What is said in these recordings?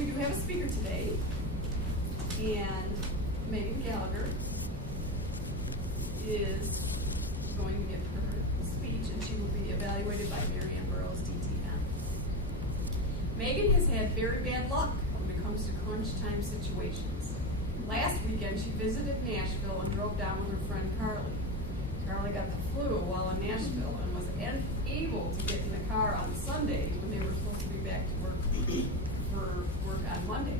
we do have a speaker today, and Megan Gallagher is going to give her speech, and she will be evaluated by Mary Ann Burroughs, DTN. Megan has had very bad luck when it comes to crunch time situations. Last weekend, she visited Nashville and drove down with her friend Carly. Carly got the flu while in Nashville and was unable to get in the car on Sunday when they were supposed to be back to work for work on Monday.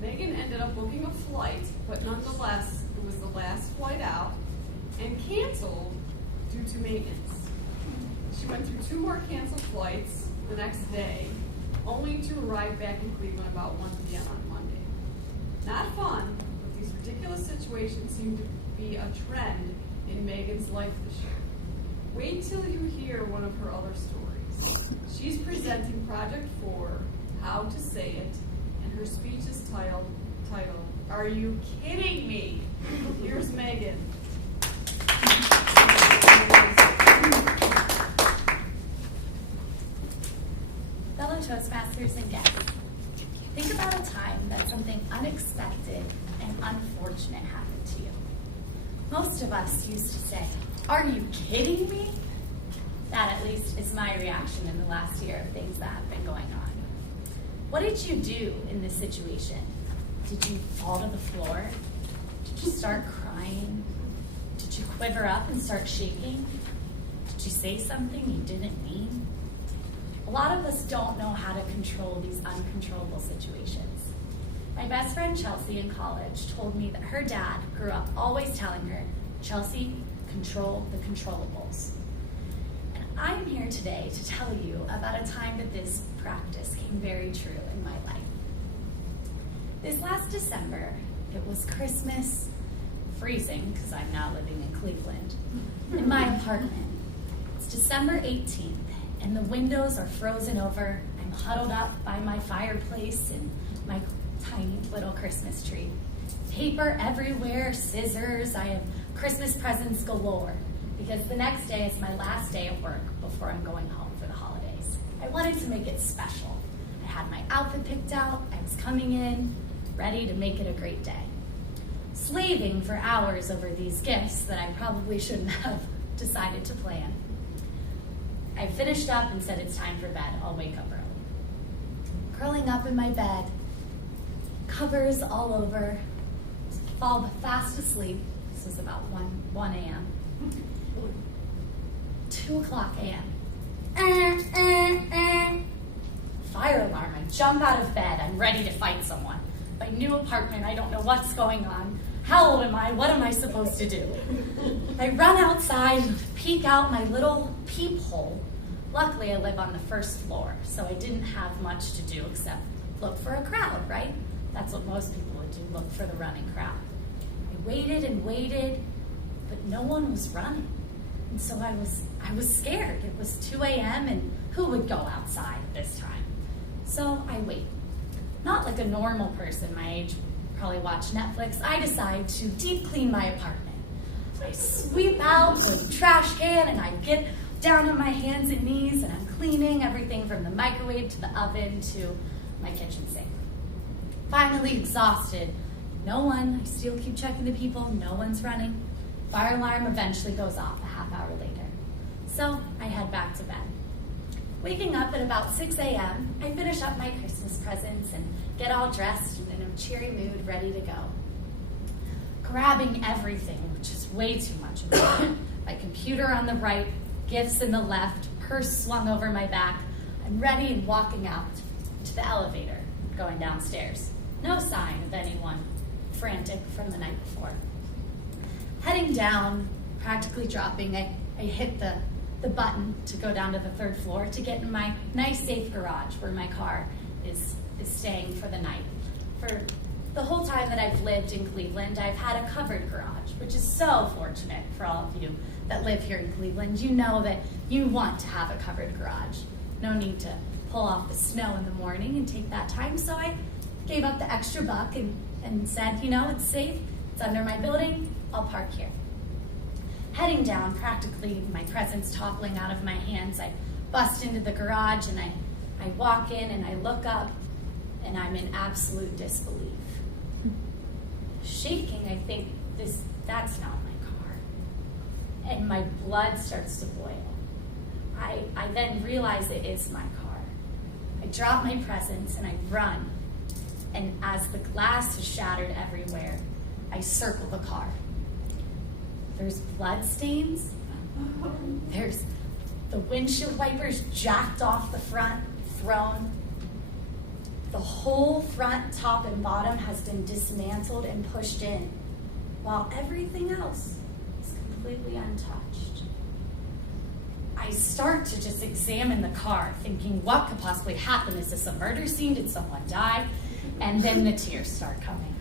Megan ended up booking a flight, but nonetheless, it was the last flight out and canceled due to maintenance. She went through 2 more canceled flights the next day, only to arrive back in Cleveland about 1 p.m. on Monday. Not fun, but these ridiculous situations seem to be a trend in Megan's life this year. Wait till you hear one of her other stories. She's presenting Project 4, How to Say It, and her speech is titled, Are You Kidding Me? Here's Megan. Fellow Toastmasters and guests, think about a time that something unexpected and unfortunate happened to you. Most of us used to say, "Are you kidding me?" That at least is my reaction in the last year of things that have been going on. What did you do in this situation? Did you fall to the floor? Did you start crying? Did you quiver up and start shaking? Did you say something you didn't mean? A lot of us don't know how to control these uncontrollable situations. My best friend Chelsea in college told me that her dad grew up always telling her, "Chelsea, control the controllables." And I'm here today to tell you about a time that this practice came very true in my life. This last December, it was Christmas, freezing because I'm now living in Cleveland, in my apartment. It's December 18th, and the windows are frozen over. I'm huddled up by my fireplace and my tiny little Christmas tree. Paper everywhere, scissors, I have Christmas presents galore, because the next day is my last day at work before I'm going home for the holidays. I wanted to make it special. I had my outfit picked out, I was coming in, ready to make it a great day. Slaving for hours over these gifts that I probably shouldn't have decided to plan. I finished up and said it's time for bed, I'll wake up early. Curling up in my bed, covers all over, fall fast asleep. This was about 1 a.m. 2 o'clock a.m. Fire alarm. I jump out of bed. I'm ready to fight someone. My new apartment, I don't know what's going on. How old am I? What am I supposed to do? I run outside and peek out my little peephole. Luckily, I live on the first floor, so I didn't have much to do except look for a crowd, right? That's what most people would do, look for the running crowd. I waited and waited, but no one was running. And so I was scared. It was 2 a.m. and who would go outside at this time? So I wait. Not like a normal person my age probably watch Netflix. I decide to deep clean my apartment. So I sweep out with a trash can and I get down on my hands and knees and I'm cleaning everything from the microwave to the oven to my kitchen sink. Finally exhausted. No one, I still keep checking the people, no one's running. Fire alarm eventually goes off a half hour later. So I head back to bed. Waking up at about 6 a.m., I finish up my Christmas presents and get all dressed and in a cheery mood, ready to go. Grabbing everything, which is way too much of it. My computer on the right, gifts in the left, purse swung over my back. I'm ready and walking out to the elevator, going downstairs. No sign of anyone frantic from the night before. Heading down, practically dropping, I hit the button to go down to the 3rd floor to get in my nice safe garage where my car is staying for the night. For the whole time that I've lived in Cleveland, I've had a covered garage, which is so fortunate for all of you that live here in Cleveland. You know that you want to have a covered garage. No need to pull off the snow in the morning and take that time, so I gave up the extra buck and said, you know, it's safe, it's under my building, I'll park here. Heading down, practically my presents toppling out of my hands, I bust into the garage and I walk in and I look up and I'm in absolute disbelief. Shaking, I think, that's not my car. And my blood starts to boil. I then realize it is my car. I drop my presents and I run. And as the glass is shattered everywhere, I circle the car. There's blood stains. There's the windshield wipers jacked off the front, thrown. The whole front, top, and bottom has been dismantled and pushed in, while everything else is completely untouched. I start to just examine the car, thinking, what could possibly happen? Is this a murder scene? Did someone die? And then the tears start coming.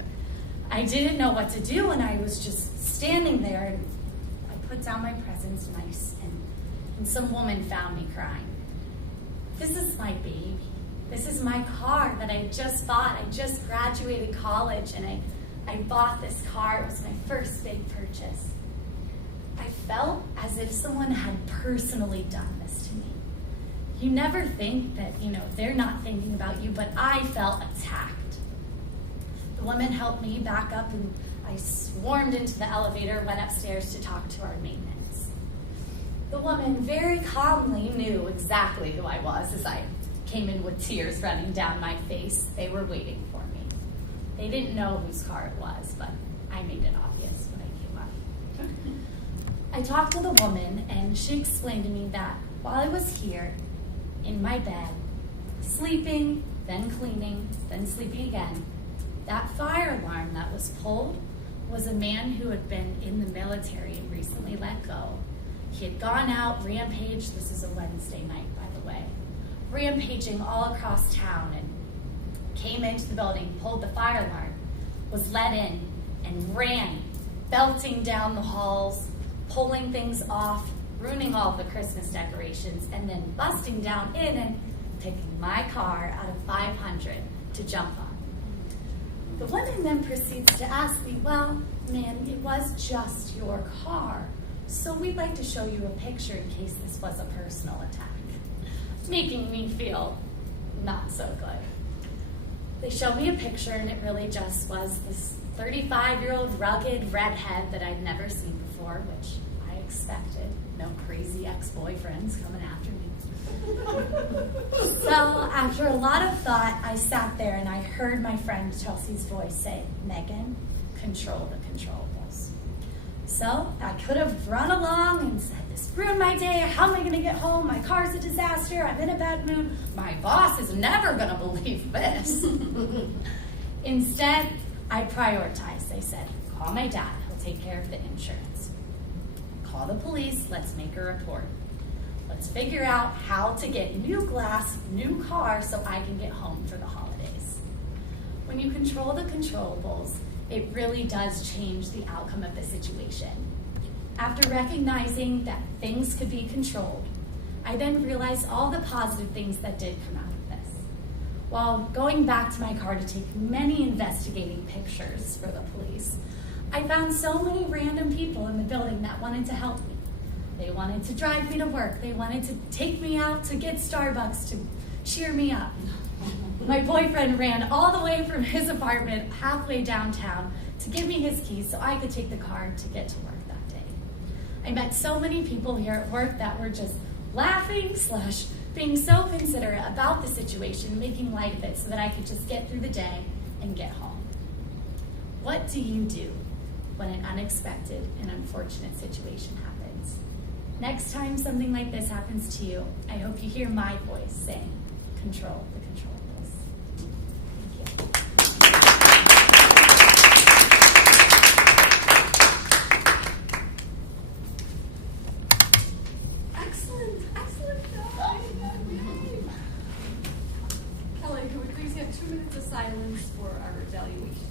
I didn't know what to do, and I was just standing there, and I put down my presents, and some woman found me crying. This is my baby. This is my car that I just bought. I just graduated college, and I bought this car. It was my first big purchase. I felt as if someone had personally done this to me. You never think that, they're not thinking about you, but I felt attacked. The woman helped me back up, and I swarmed into the elevator, went upstairs to talk to our maintenance. The woman very calmly knew exactly who I was as I came in with tears running down my face. They were waiting for me. They didn't know whose car it was, but I made it obvious when I came up. I talked to the woman, and she explained to me that while I was here in my bed, sleeping, then cleaning, then sleeping again, that fire alarm that was pulled was a man who had been in the military and recently let go. He had gone out, rampaged, this is a Wednesday night, by the way, rampaging all across town, and came into the building, pulled the fire alarm, was let in, and ran, belting down the halls, pulling things off, ruining all the Christmas decorations, and then busting down in and taking my car out of 500 to jump on. The woman then proceeds to ask me, well, ma'am, it was just your car, so we'd like to show you a picture in case this was a personal attack, making me feel not so good. They showed me a picture, and it really just was this 35-year-old rugged redhead that I'd never seen before, which I expected. No crazy ex-boyfriends coming after me. So after a lot of thought, I sat there and I heard my friend Chelsea's voice say, Megan, control the controllables. So I could have run along and said, this ruined my day. How am I going to get home? My car's a disaster. I'm in a bad mood. My boss is never going to believe this. Instead, I prioritized. I said, call my dad. He'll take care of the insurance. Call the police. Let's make a report. Let's figure out how to get new glass, new car, so I can get home for the holidays. When you control the controllables, it really does change the outcome of the situation. After recognizing that things could be controlled, I then realized all the positive things that did come out of this. While going back to my car to take many investigating pictures for the police, I found so many random people in the building that wanted to help me. They wanted to drive me to work. They wanted to take me out to get Starbucks to cheer me up. My boyfriend ran all the way from his apartment halfway downtown to give me his keys so I could take the car to get to work that day. I met so many people here at work that were just laughing / being so considerate about the situation, making light of it so that I could just get through the day and get home. What do you do when an unexpected and unfortunate situation happens? Next time something like this happens to you, I hope you hear my voice saying, control the controllables. Thank you. Excellent job. Kelly, could we please have 2 minutes of silence for our evaluation?